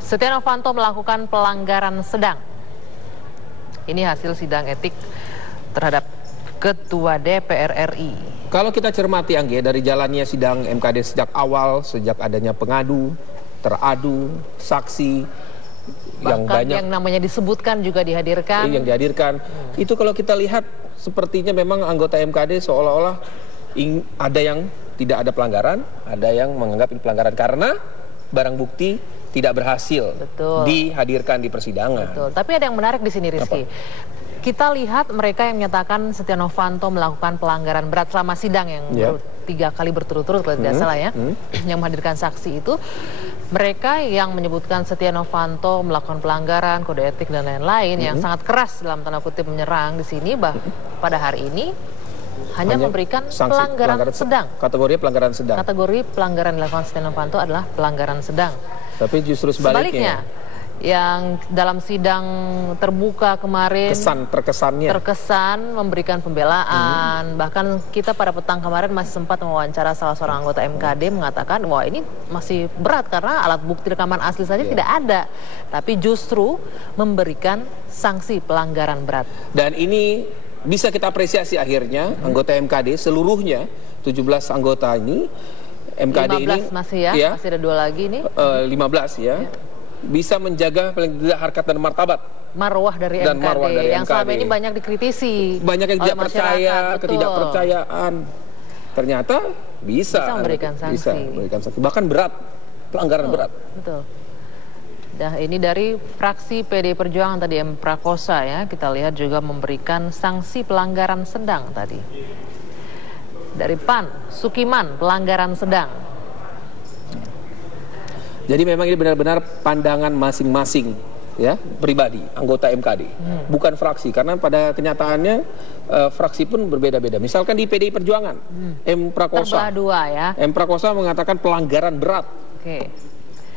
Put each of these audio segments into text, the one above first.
Setia Novanto melakukan pelanggaran sedang. Ini hasil sidang etik terhadap Ketua DPR RI. Kalau kita cermati, Angge, dari jalannya sidang MKD sejak awal, sejak adanya pengadu, teradu, saksi, yang Bahkan banyak yang namanya disebutkan juga dihadirkan. yang dihadirkan, itu kalau kita lihat sepertinya memang anggota MKD seolah-olah ada yang tidak ada pelanggaran, ada yang menganggap ini pelanggaran karena barang bukti tidak berhasil dihadirkan di persidangan. Betul. Tapi ada yang menarik di sini, Rizky. Kita lihat mereka yang menyatakan Setia Novanto melakukan pelanggaran berat selama sidang yang 3 kali berturut-turut kalau tidak salah ya, yang menghadirkan saksi itu, mereka yang menyebutkan Setia Novanto melakukan pelanggaran kode etik dan lain-lain yang sangat keras dalam tanda kutip menyerang di sini, pada hari ini hanya memberikan pelanggaran sedang. Kategori pelanggaran sedang. Kategori pelanggaran dilakukan Setia Novanto adalah pelanggaran sedang. Tapi justru sebaliknya, yang dalam sidang terbuka kemarin terkesan memberikan pembelaan. Bahkan kita pada petang kemarin masih sempat mewawancara salah seorang anggota MKD mengatakan wah ini masih berat karena alat bukti rekaman asli saja tidak ada, tapi justru memberikan sanksi pelanggaran berat. Dan ini bisa kita apresiasi akhirnya anggota MKD seluruhnya 17 anggota ini, MKD 15 ini masih masih ada 2 lagi nih. 15 ya. Bisa menjaga paling tidak harkat dan marwah dari MKD yang selama ini banyak dikritisi, banyak yang tidak percaya, ketidakpercayaan, ternyata bisa memberikan sanksi, bahkan berat, pelanggaran berat. Betul. Nah, ini dari fraksi PD Perjuangan tadi M. Prakosa ya, kita lihat juga memberikan sanksi pelanggaran sedang tadi. Dari PAN, Sukiman pelanggaran sedang. Jadi memang ini benar-benar pandangan masing-masing ya, pribadi anggota MKD, bukan fraksi, karena pada kenyataannya fraksi pun berbeda-beda. Misalkan di PDI Perjuangan, M. Prakosa, M. Prakosa mengatakan pelanggaran berat.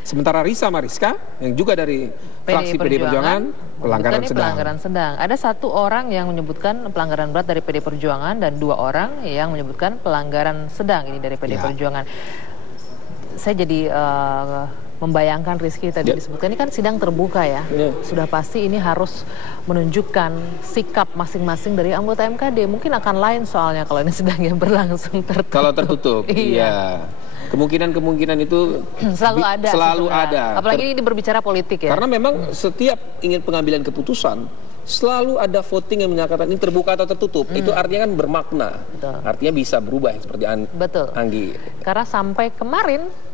Sementara Risa Mariska yang juga dari fraksi PDI Perjuangan pelanggaran sedang. Ada 1 orang yang menyebutkan pelanggaran berat dari PDI Perjuangan dan 2 orang yang menyebutkan pelanggaran sedang ini dari PDI Perjuangan. Saya jadi membayangkan, Rizky, tadi disebutkan ini kan sidang terbuka ya. Sudah pasti ini harus menunjukkan sikap masing-masing dari anggota MKD. Mungkin akan lain soalnya kalau ini sidang yang berlangsung tertutup. Kalau tertutup, iya. Kemungkinan itu selalu ada. Apalagi ini berbicara politik ya. Karena memang setiap ingin pengambilan keputusan selalu ada voting yang menyatakan ini terbuka atau tertutup. Itu artinya kan bermakna. Artinya bisa berubah seperti Anggi. Karena sampai kemarin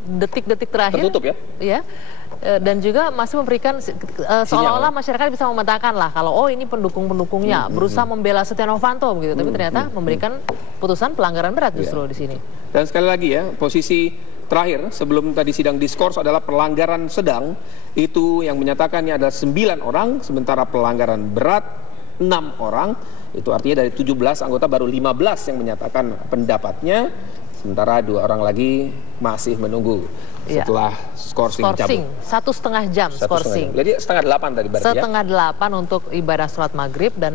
detik-detik terakhir tertutup ya. Dan juga masih memberikan seolah-olah masyarakat bisa memetakan lah kalau ini pendukung-pendukungnya berusaha membela Setia Novanto begitu, tapi ternyata memberikan putusan pelanggaran berat justru di sini. Dan sekali lagi ya, posisi terakhir sebelum tadi sidang diskors adalah pelanggaran sedang, itu yang menyatakannya ada 9 orang, sementara pelanggaran berat 6 orang. Itu artinya dari 17 anggota baru 15 yang menyatakan pendapatnya, sementara 2 orang lagi masih menunggu setelah skorsing dicabut. 1,5 jam skorsing. Jadi 7:30 tadi berarti 7:30 untuk ibadah sholat maghrib dan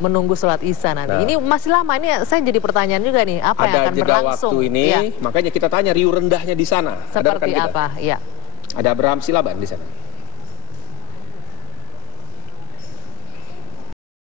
menunggu sholat isya nanti. Ini masih lama, ini saya jadi pertanyaan juga nih, apa yang akan berlangsung? Waktu ini, makanya kita tanya riuh rendahnya di sana. Seperti apa? Ada Abraham Silaban di sana.